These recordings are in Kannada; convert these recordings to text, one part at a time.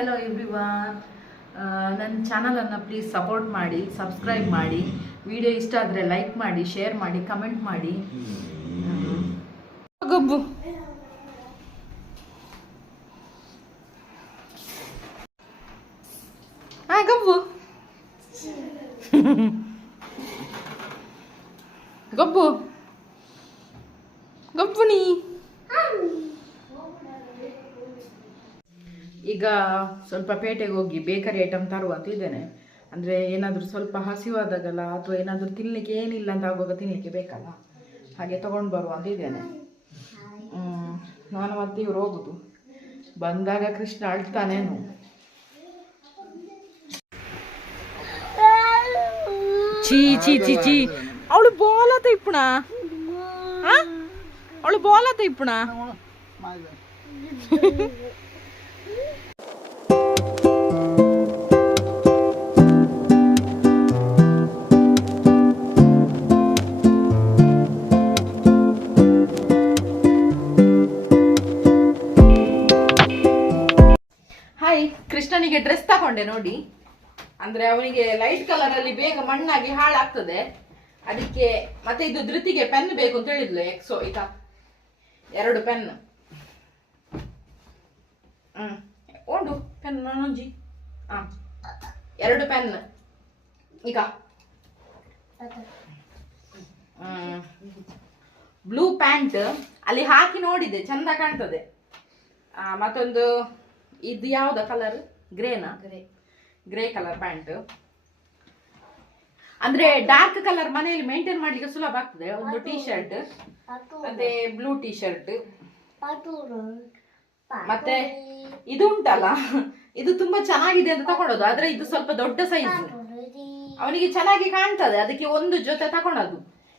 Hello everyone. ನನ್ನ ಚಾನಲನ್ನು ಪ್ಲೀಸ್ ಸಪೋರ್ಟ್ ಮಾಡಿ, ಸಬ್ಸ್ಕ್ರೈಬ್ ಮಾಡಿ. ವಿಡಿಯೋ ಇಷ್ಟ ಆದರೆ ಲೈಕ್ ಮಾಡಿ, ಶೇರ್ ಮಾಡಿ, ಕಮೆಂಟ್ ಮಾಡಿ. ಗಬ್ಬು ಗಬ್ಬು ಗಬ್ಬು ಗಬ್ಬುಣಿ. ಈಗ ಸ್ವಲ್ಪ ಪೇಟೆಗೆ ಹೋಗಿ ಬೇಕರಿ ಐಟಮ್ ತರುವ ಅಂತ ಇದ್ದೇನೆ. ಅಂದರೆ ಏನಾದರೂ ಸ್ವಲ್ಪ ಹಸಿವಾದಾಗಲ್ಲ, ಅಥವಾ ಏನಾದರೂ ತಿನ್ನಲಿಕ್ಕೆ ಏನಿಲ್ಲ ಅಂತ ಆಗುವಾಗ ತಿನ್ನಲಿಕ್ಕೆ ಬೇಕಲ್ಲ, ಹಾಗೆ ತೊಗೊಂಡು ಬರುವ ಅಂತ ಇದ್ದೇನೆ. ನಾನು ಮತ್ತೆ ಇವ್ರು ಹೋಗುದು. ಬಂದಾಗ ಕೃಷ್ಣ ಅಳ್ತಾನೇನು. ಚೀ ಚೀ ಚೀ ಚೀ, ಅವಳು ಬೋಲತ ಇಪ್ಪಣ, ಅವಳು ಬೋಲತ ಇಪ್ಪಣ. ಹಾಯ್, ಕೃಷ್ಣನಿಗೆ ಡ್ರೆಸ್ ತಗೊಂಡೆ ನೋಡಿ. ಅಂದ್ರೆ ಅವನಿಗೆ ಲೈಟ್ ಕಲರ್ ಅಲ್ಲಿ ಬೇಗ ಮಣ್ಣಾಗಿ ಹಾಳಾಗ್ತದೆ, ಅದಕ್ಕೆ. ಮತ್ತೆ ಇದು ಧೃತಿಗೆ ಪೆನ್ ಬೇಕು ಅಂತ ಹೇಳಿದ್ಲು. ಎಕ್ಸೋ ಈಗ 2 ಪೆನ್. ಉಂಟು ಪೆನ್ ನಾನೊಂಜಿ. 2 ಪೆನ್ ಈಗ. ಬ್ಲೂ ಪ್ಯಾಂಟ್ ಅಲ್ಲಿ ಹಾಕಿ ನೋಡಿದೆ, ಚಂದ ಕಾಣ್ತದೆ. ಮತ್ತೊಂದು ಇದು ಯಾವ್ದ ಕಲರ್? ಗ್ರೇನಾ? Grey colour pant. ಅಂದ್ರೆ ಡಾರ್ಕ್ ಕಲರ್ ಮನೆಯಲ್ಲಿ ಮೇಂಟೈನ್ ಮಾಡ್ಲಿಕ್ಕೆ ಸುಲಭ ಆಗ್ತದೆ. ಒಂದು ಟೀ ಶರ್ಟ್, ಮತ್ತೆ ಬ್ಲೂ ಟೀ ಶರ್ಟ್. ಮತ್ತೆ ಇದು ಉಂಟಲ್ಲ, ಇದು ತುಂಬಾ ಚೆನ್ನಾಗಿದೆ ಅಂತ ತಗೊಳೋದು. ಆದ್ರೆ ಇದು ಸ್ವಲ್ಪ ದೊಡ್ಡ ಸೈಜ್, ಅವನಿಗೆ ಚೆನ್ನಾಗಿ ಕಾಣ್ತದೆ, ಅದಕ್ಕೆ ಒಂದು ಜೊತೆ ತಗೊಳೋದು.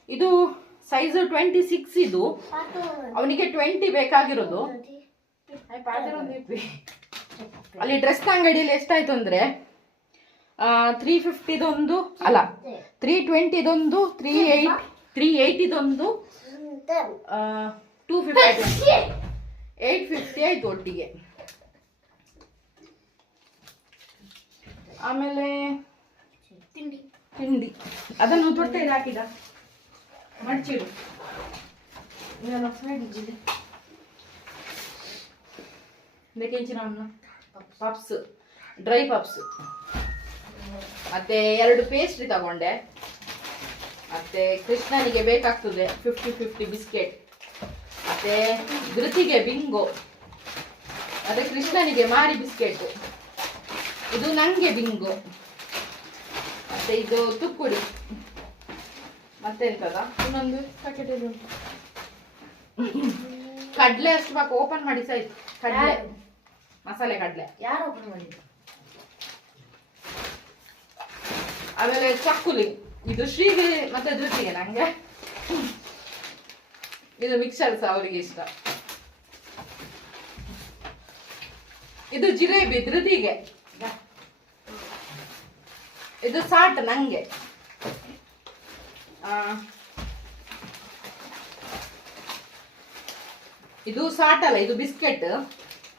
ಇದು ಸೈಜ್ 26. ಇದು ಅವನಿಗೆ 20 ಬೇಕಾಗಿರೋದು. ಅಲ್ಲಿ ಡ್ರೆಸ್ ಅಂಗಡಿಯಲ್ಲಿ ಎಷ್ಟಾಯ್ತು ಅಂದ್ರೆ 350 ಅಲ್ಲ 320 380 250 850 ಆಯ್ತು ಒಟ್ಟಿಗೆ. ಆಮೇಲೆ ತಿಂಡಿ ಅದನ್ನು ತೊಟ್ಟೆಯಲ್ಲಿ ಹಾಕಿದ ಮಡ್ಚಿಡು. Puffs, dry puffs. ಮತ್ತೆ 2 ಪೇಸ್ಟ್ರಿ ತಗೊಂಡೆ. ಮತ್ತೆ ಕೃಷ್ಣನಿಗೆ ಬೇಕಾಗ್ತದೆ 50-50 ಬಿಸ್ಕೆಟ್. ಮತ್ತೆ ಧೃತಿಗೆ ಬಿಂಗೋ, ಮತ್ತೆ ಕೃಷ್ಣನಿಗೆ ಮಾರಿ ಬಿಸ್ಕೆಟ್. ಇದು ನಂಗೆ ಬಿಂಗೋ. ಮತ್ತೆ ಇದು ತುಕ್ಕುಡಿ. ಮತ್ತೆ ಎಂತದ ಇನ್ನೊಂದು ಪ್ಯಾಕೆಟ್ ಉಂಟು, ಕಡ್ಲೆ. ಅಷ್ಟು ಬೇಕು, ಓಪನ್ ಮಾಡಿ ಸೈಜ್ ಕಡ್ಲೆ, ಮಸಾಲೆ ಕಡ್ಲೆ. ಯಾರು ಓಪನ್ ಮಾಡಿದ್ರು? ಆಮೇಲೆ ಚಕ್ಕುಲಿ. ಇದು ಶ್ರೀಗೆ ಮತ್ತೆ ಧೃತಿಗೆ, ನಂಗೆ ಇದು ಮಿಕ್ಸರ್ಸ್ ಅವರಿಗೆ ಇಷ್ಟ. ಇದು ಜಿಲೇಬಿ ಧೃತಿಗೆ, ಇದು ಸಾಟ್ ನಂಗೆ. ಇದು ಸಾಟ್ ಅಲ್ಲ, ಇದು ಬಿಸ್ಕೆಟ್,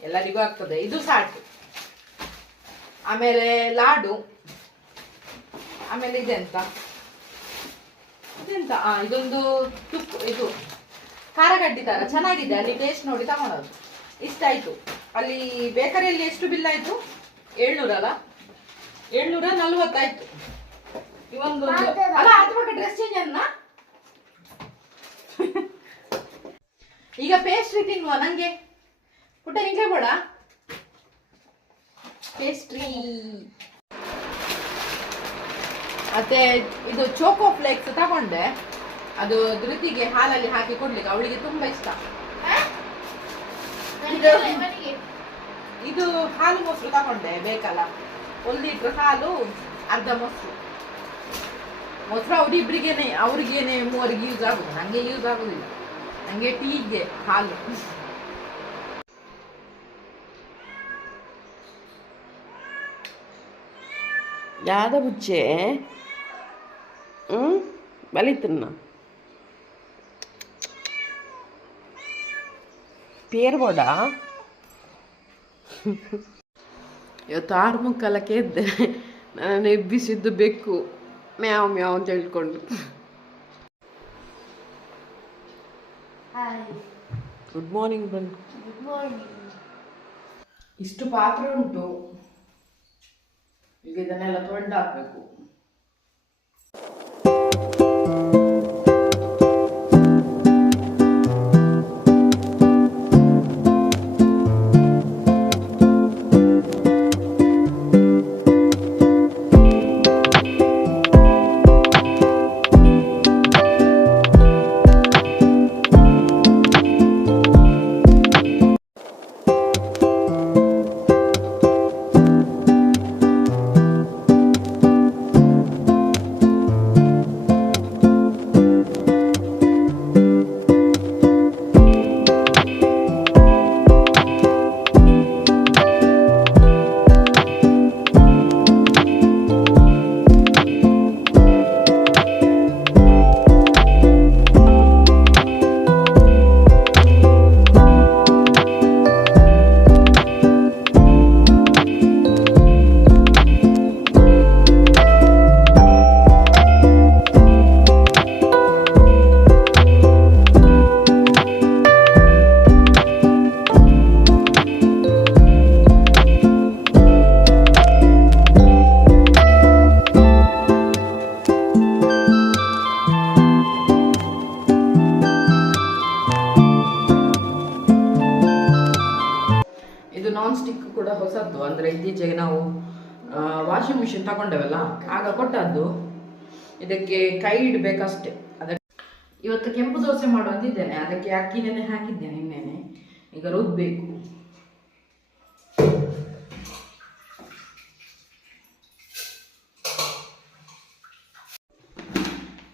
ಎಲ್ಲರಿಗೂ ಆಗ್ತದೆ. ಇದು ಸಾಟ್. ಆಮೇಲೆ ಲಾಡು. ಆಮೇಲೆ ಇದೆಂತ ಇದೊಂದು ತುಕ್ಕು, ಇದು ಖಾರಗಡ್ಡಿ ತರ ಚೆನ್ನಾಗಿದೆ. ಅಲ್ಲಿ ಟೇಸ್ಟ್ ನೋಡಿ ತಗೊಳೋದು. ಇಷ್ಟ ಆಯ್ತು. ಅಲ್ಲಿ ಬೇಕರಿಯಲ್ಲಿ ಎಷ್ಟು ಬಿಲ್ ಆಯ್ತು? 700 ಅಲ್ಲ, 740 ಆಯ್ತು. ಇವೊಂದು ಅಲ್ಲ, ಅಥವಾ ಡ್ರೆಸ್ ಚೇಂಜ್ ಅನ್ನ. ಈಗ ಪೇಸ್ಟ್ರಿ ತಿನ್ನುವ ನಂಗೆ. ಪುಟ್ಟ ನಿಂಗೆ ಬೇಡ ಪೇಸ್ಟ್ರಿ. ಮತ್ತೆ ಇದು ಚೋಕೋ ಫ್ಲೇಕ್ಸ್ ತಗೊಂಡೆ. ಅದು ಧೃತಿಗೆ ಹಾಲಲ್ಲಿ ಹಾಕಿ ಕೊಡ್ಲಿಕ್ಕೆ, ಅವಳಿಗೆ ತುಂಬಾ ಇಷ್ಟ. ಇದು ಹಾಲು ಮೊಸರು ತಗೊಂಡೆ, ಬೇಕಲ್ಲ. 1 ಲೀಟರ್ ಹಾಲು, ಅರ್ಧ ಮೊಸರು. ಅವರಿಬ್ರಿಗೇನೆ, ಅವ್ರಿಗೇನೆ 3 ಯೂಸ್ ಆಗುದು. ನಂಗೆ ಯೂಸ್ ಆಗುದಿಲ್ಲ. ನಂಗೆ ಟೀಗೆ ಹಾಲು. ಯಾದ ಬುಚ್ಚೆ ಬಲಿತನ್ನ పేరు కూడా ಇವತ್ತು 6:45ಕ್ಕೆ ಎದ್ದೆ. ನಾನು ಎಬ್ಬಿಸಿದ್ದು ಬೆಕ್ಕು ಮ್ಯಾವ್ ಮ್ಯಾವ್ ಅಂತ ಹೇಳ್ಕೊಂಡು. ಗುಡ್ ಮಾರ್ನಿಂಗ್ ಬನ್ನಿ. Good morning. ಇಷ್ಟು ಪಾತ್ರೆ ಉಂಟು, ಈಗ ಇದನ್ನೆಲ್ಲ ತೊಳೆದು ಹಾಕಬೇಕು. ನಾನ್ ಸ್ಟಿಕ್ ಕೂಡ ಹೊಸದ್ದು, ಅಂದರೆ ಇತ್ತೀಚೆಗೆ ನಾವು ವಾಷಿಂಗ್ ಮಿಷಿನ್ ತಗೊಂಡೇವಲ್ಲ ಆಗ ಕೊಟ್ಟದ್ದು. ಇದಕ್ಕೆ ಕೈ ಇಡಬೇಕಷ್ಟೇ. ಅದಕ್ಕೆ ಇವತ್ತು ಕೆಂಪು ದೋಸೆ ಮಾಡುವಂತಿದ್ದೇನೆ. ಅದಕ್ಕೆ ಅಕ್ಕಿ ನೆನೆ ಹಾಕಿದ್ದೇನೆ ಇನ್ನೇನೆ, ಈಗ ರುಬ್ಬೇಕು.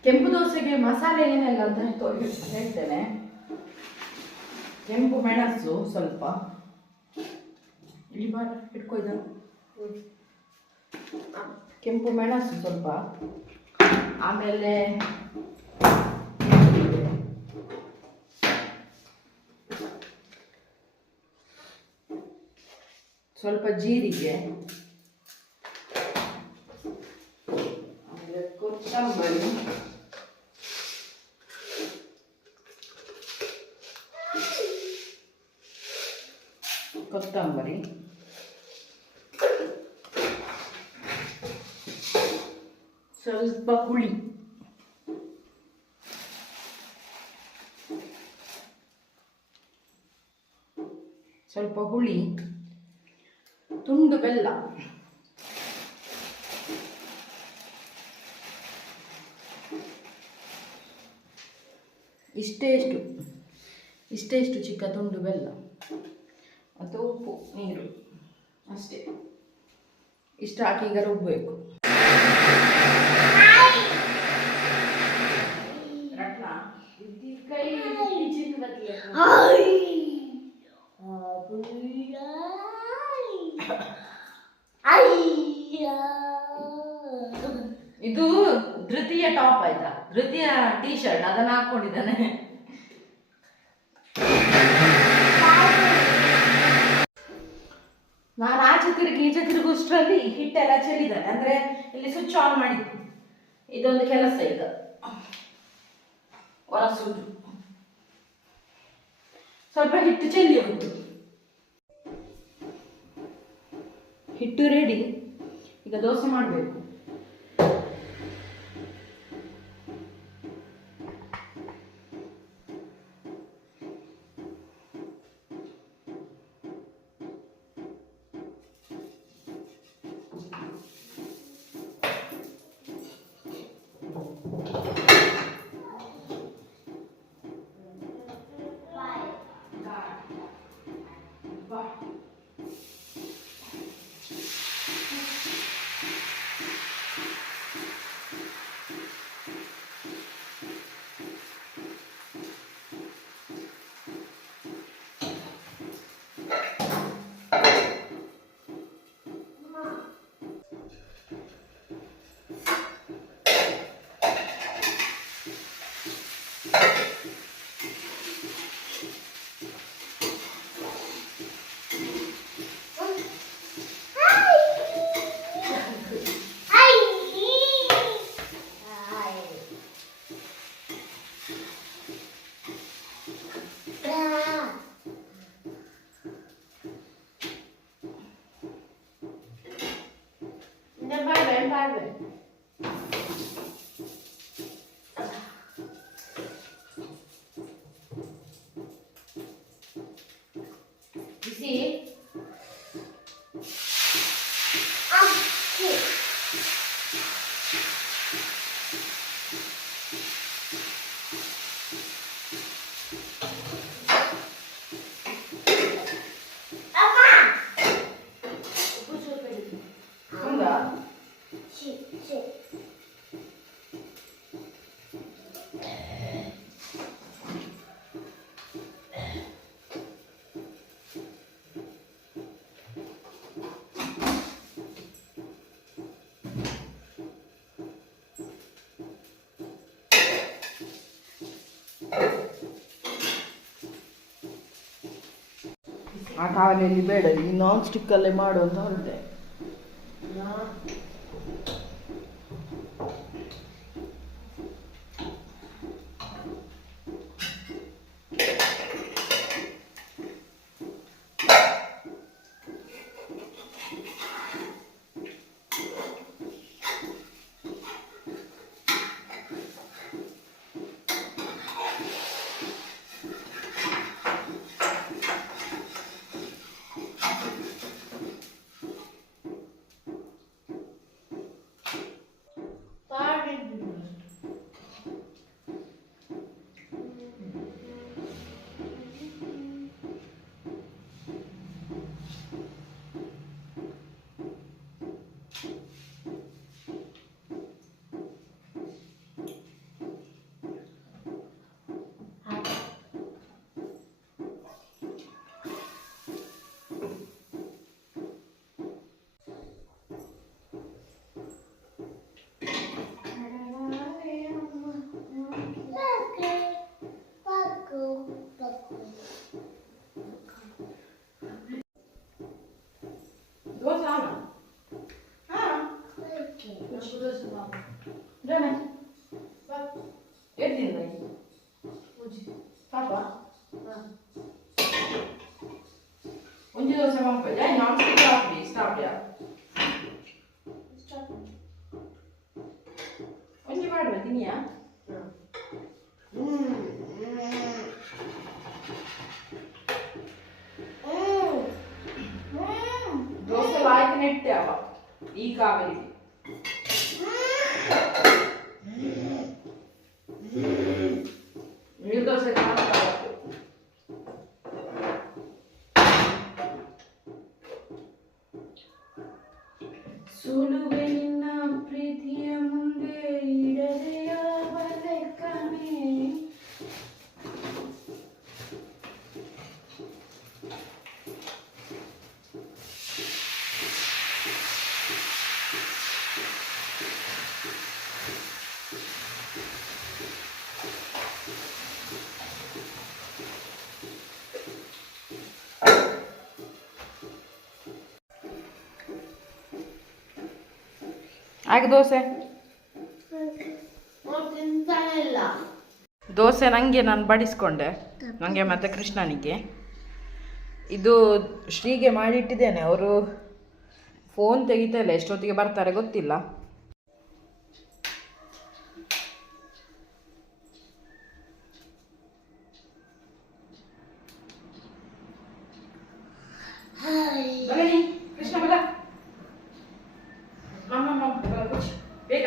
ಕೆಂಪು ದೋಸೆಗೆ ಮಸಾಲೆ ಏನೆಲ್ಲ ಅಂತ ಹೇಳ್ತೇನೆ. ಕೆಂಪು ಮೆಣಸು ಸ್ವಲ್ಪ, ಇಲ್ಲಿ ಬಾರ ಇಟ್ಕೊಯ್ದ, ಕೆಂಪು ಮೆಣಸು ಸ್ವಲ್ಪ, ಆಮೇಲೆ ಸ್ವಲ್ಪ ಜೀರಿಗೆ, ಆಮೇಲೆ ಕೊತ್ತಂಬರಿ, ಸ್ವಲ್ಪ ಹುಳಿ, ತುಂಡು ಬೆಲ್ಲ, ಇಷ್ಟೇಷ್ಟು ಚಿಕ್ಕ ತುಂಡು ಬೆಲ್ಲ ಮತ್ತು ಉಪ್ಪು, ನೀರು ಅಷ್ಟೇ. ಇಷ್ಟು ಹಾಕಿ ಈಗ ರುಬ್ಬಬೇಕು. ಇದು ಧೃತಿಯ ಟಾಪ್ ಆಯ್ತಾ, ಧೃತಿಯ ಟೀ ಶರ್ಟ್, ಅದನ್ನ ಹಾಕೊಂಡಿದ್ದಾನೆ. ನಾನು ಆಚೆ ತಿರುಗಿ ಈಚೆ ತಿರುಗುಷ್ಟರಲ್ಲಿ ಹಿಟ್ಟೆಲ್ಲ ಚೆಲ್ಲಿದ್ದಾನೆ. ಅಂದ್ರೆ ಇಲ್ಲಿ ಸ್ವಿಚ್ ಆನ್ ಮಾಡಿದ್ದು, ಇದೊಂದು ಕೆಲಸ ಈಗ ಒರೆಸುವುದು. ಸ್ವಲ್ಪ ಹಿಟ್ಟು ಚೆಲ್ಲಿ ಉಂಟು, ಹಿಟ್ಟು ರೆಡಿ. ಈಗ ದೋಸೆ ಮಾಡಬೇಕು. ಬಿಸಿ ಹೌದಾ? ಆ ಕಾವಲಿಯಲ್ಲಿ ಬೇಡ, ಈ ನಾನ್ ಸ್ಟಿಕ್ ಅಲ್ಲೇ ಮಾಡು ಅಂತ ಹೊರಟೆ. ಒಂಜಿ ದೋಸೆ ಮಾಡ್ಕೊಳ್ಳಿ, ನಾನ್ ಸ್ಟಿಕ್ ಹಾಕಿ ಸ್ಟಾಪ್ ಯಾ ಒಂಜಿ ಮಾಡುವ ತಿನಿಯಾ ದೋಸೆ ಲಾಯ್ಕ ನೆಟ್ಟೆ ಅವ ಈ ಕಾವೇರಿಗೆ ನೀರು ದೋಸೆ ಸುಲುವೆ ನಿನ್ನ ಪ್ರೀತಿಯ ಮುಂದೆ ಇಡದೆಯ ಬಲೆಕ್ಕನೆ ಆಗ ದೋಸೆ ದೋಸೆ ನನಗೆ ನಾನು ಬಡಿಸ್ಕೊಂಡೆ, ನನಗೆ ಮತ್ತು ಕೃಷ್ಣನಿಗೆ. ಇದು ಶ್ರೀಗೆ ಮಾಡಿಟ್ಟಿದ್ದೇನೆ, ಅವರು ಫೋನ್ ತೆಗಿತಾ ಇಲ್ಲ, ಎಷ್ಟೊತ್ತಿಗೆ ಬರ್ತಾರೆ ಗೊತ್ತಿಲ್ಲ. ಕೃಷ್ಣ ಬಲ ಬೇಗ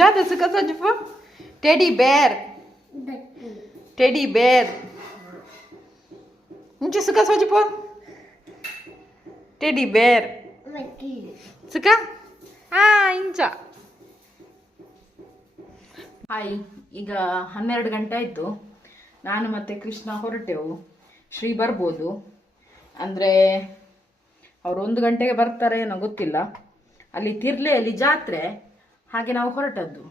Jada, suka saja po. Teddy bear. Teddy bear. Unci suka saja po. Teddy bear. Suka? ಇಂಚ. ಹಾಯ್, ಈಗ 12 ಗಂಟೆ ಆಯಿತು. ನಾನು ಮತ್ತು ಕೃಷ್ಣ ಹೊರಟೆವು. ಶ್ರೀ ಬರ್ಬೋದು, ಅಂದರೆ ಅವರು 1 ಗಂಟೆಗೆ ಬರ್ತಾರೆ ಏನೋ ಗೊತ್ತಿಲ್ಲ. ಅಲ್ಲಿ ತಿರ್ಲೆಯಲ್ಲಿ ಜಾತ್ರೆ, ಹಾಗೆ ನಾವು ಹೊರಟದ್ದು.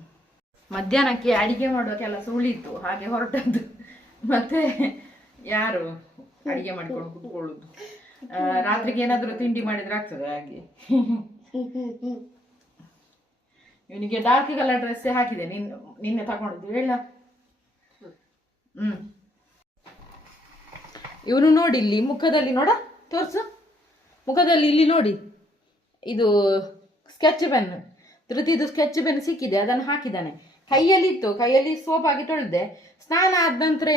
ಮಧ್ಯಾಹ್ನಕ್ಕೆ ಅಡಿಗೆ ಮಾಡುವ ಕೆಲಸ ಉಳಿಯಿತು, ಹಾಗೆ ಹೊರಟದ್ದು. ಮತ್ತೆ ಯಾರು ಅಡಿಗೆ ಮಾಡಿಕೊಂಡು ಕುತ್ಕೊಳ್ಳೋದು, ರಾತ್ರಿಗೆ ಏನಾದರೂ ತಿಂಡಿ ಮಾಡಿದ್ರೆ ಆಗ್ತದೆ. ಹಾಗೆ ಇವನಿಗೆ ಡಾರ್ಕ್ ಕಲರ್ ಡ್ರೆಸ್ ಹಾಕಿದೆ, ನಿನ್ನೆ ತಗೊಂಡದ್ದು ಹೇಳ. ಇವನು ನೋಡಿ ಇಲ್ಲಿ ಮುಖದಲ್ಲಿ ನೋಡ, ತೋರ್ಸು ಮುಖದಲ್ಲಿ. ಇಲ್ಲಿ ನೋಡಿ, ಇದು ಸ್ಕೆಚ್ ಪೆನ್, ಧೃತಿದು ಸ್ಕೆಚ್ ಪೆನ್ ಸಿಕ್ಕಿದೆ, ಅದನ್ನು ಹಾಕಿದ್ದಾನೆ. ಕೈಯಲ್ಲಿ ಇತ್ತು, ಕೈಯಲ್ಲಿ ಸೋಪ್ ಆಗಿ ತೊಳೆದೆ. ಸ್ನಾನ ಆದ ನಂತರ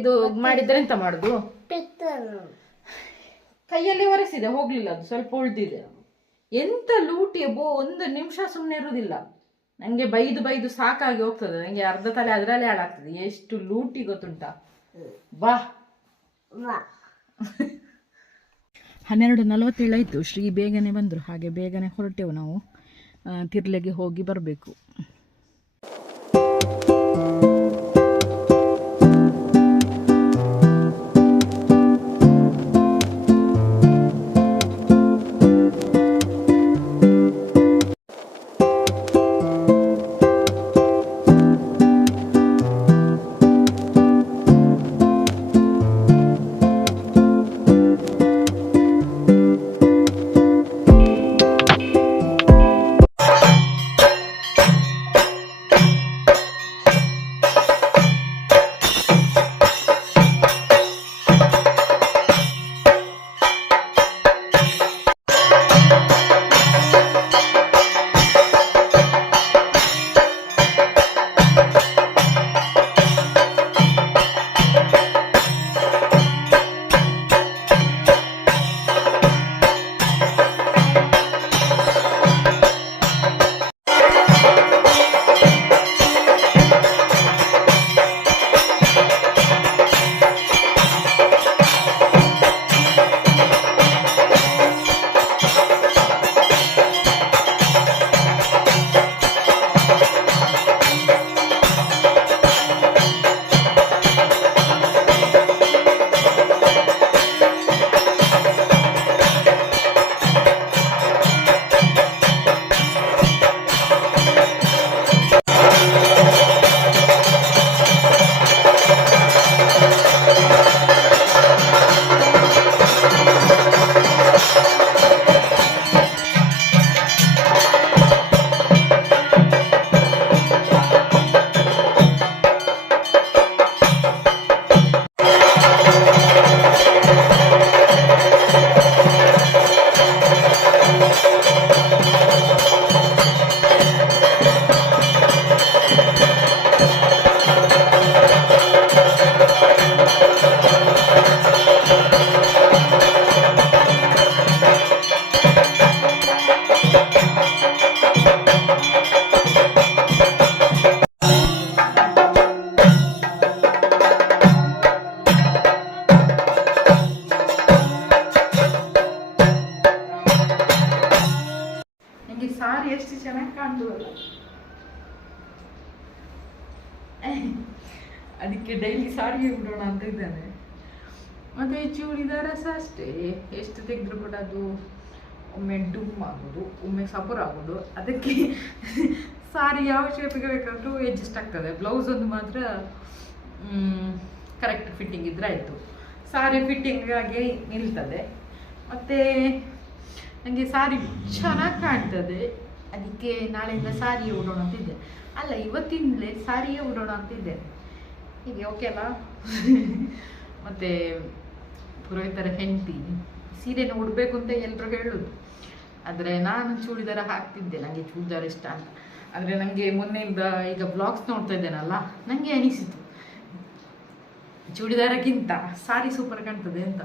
ಇದು ಮಾಡಿದ್ರೆ ಎಂತ ಮಾಡುದು, ಕೈಯಲ್ಲಿ ಒರೆಸಿದೆ, ಹೋಗ್ಲಿಲ್ಲ, ಅದು ಸ್ವಲ್ಪ ಉಳ್ದಿದೆ. ಎಂತ ಲೂಟಿ ಬೋ, 1 ನಿಮಿಷ ಸುಮ್ಮನೆ ಇರುವುದಿಲ್ಲ. ನನಗೆ ಬೈದು ಸಾಕಾಗಿ ಹೋಗ್ತದೆ. ನನಗೆ ಅರ್ಧ ತಲೆ ಅದರಲ್ಲೇ ಹಾಳಾಗ್ತದೆ. ಎಷ್ಟು ಲೂಟಿ ಗೊತ್ತುಂಟ. ಬಾ 12:47 ಆಯಿತು. ಶ್ರೀ ಬೇಗನೆ ಬಂದರು, ಹಾಗೆ ಬೇಗನೆ ಹೊರಟೆವು ನಾವು. ತಿರ್ಲೆಗೆ ಹೋಗಿ ಬರಬೇಕು. ಅದಕ್ಕೆ ಡೈಲಿ ಸಾರಿಗೆ ಬಿಡೋಣ ಅಂತ ಇದ್ದಾನೆ. ಮತ್ತು ಚೂಡಿದಾರ ಸಹ ಅಷ್ಟೇ, ಎಷ್ಟು ತೆಗೆದ್ರು ಕೂಡ ಅದು ಒಮ್ಮೆ ಡುಮ್ ಆಗೋದು, ಒಮ್ಮೆ ಸಪುರ್ ಆಗೋದು. ಅದಕ್ಕೆ ಸಾರಿ ಯಾವ ಶೇಪಿಗೆ ಬೇಕಾದರೂ ಅಡ್ಜಸ್ಟ್ ಆಗ್ತದೆ. ಬ್ಲೌಸ್ ಒಂದು ಮಾತ್ರ ಕರೆಕ್ಟ್ ಫಿಟ್ಟಿಂಗ್ ಇದ್ರೆ ಆಯಿತು. ಸಾರಿ ಫಿಟ್ಟಿಂಗಾಗಿ ನಿಲ್ತದೆ. ಮತ್ತು ನನಗೆ ಸಾರಿ ಚೆನ್ನಾಗಿ ಕಾಣ್ತದೆ, ಅದಕ್ಕೆ ನಾಳೆಯಿಂದ ಸಾರಿಯೇ ಉಡೋಣ ಅಂತಿದ್ದೆ. ಅಲ್ಲ, ಇವತ್ತಿಂದಲೇ ಸಾರಿಯೇ ಉಡೋಣ ಅಂತಿದ್ದೆ. ಹೀಗೆ ಓಕೆ ಅಲ್ಲ? ಮತ್ತು ಪುರೋಹಿತರ ಹೆಂಡತಿ ಸೀರೆನ ಉಡಬೇಕು ಅಂತ ಎಲ್ಲರೂ ಹೇಳೋದು, ಆದರೆ ನಾನು ಚೂಡಿದಾರ ಹಾಕ್ತಿದ್ದೆ, ನನಗೆ ಚೂಡಿದಾರ ಇಷ್ಟ ಅಂತ. ಆದರೆ ನನಗೆ ಮೊನ್ನೆಯಿಂದ ಈಗ ಬ್ಲಾಗ್ಸ್ ನೋಡ್ತಾ ಇದ್ದೇನಲ್ಲ, ನನಗೆ ಅನಿಸಿತು ಚೂಡಿದಾರಕ್ಕಿಂತ ಸಾರಿ ಸೂಪರ್ ಕಾಣ್ತದೆ ಅಂತ.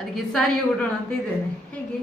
ಅದಕ್ಕೆ ಸಾರಿಯೇ ಉಡೋಣ ಅಂತ ಇದ್ದೇನೆ. ಹೇಗೆ?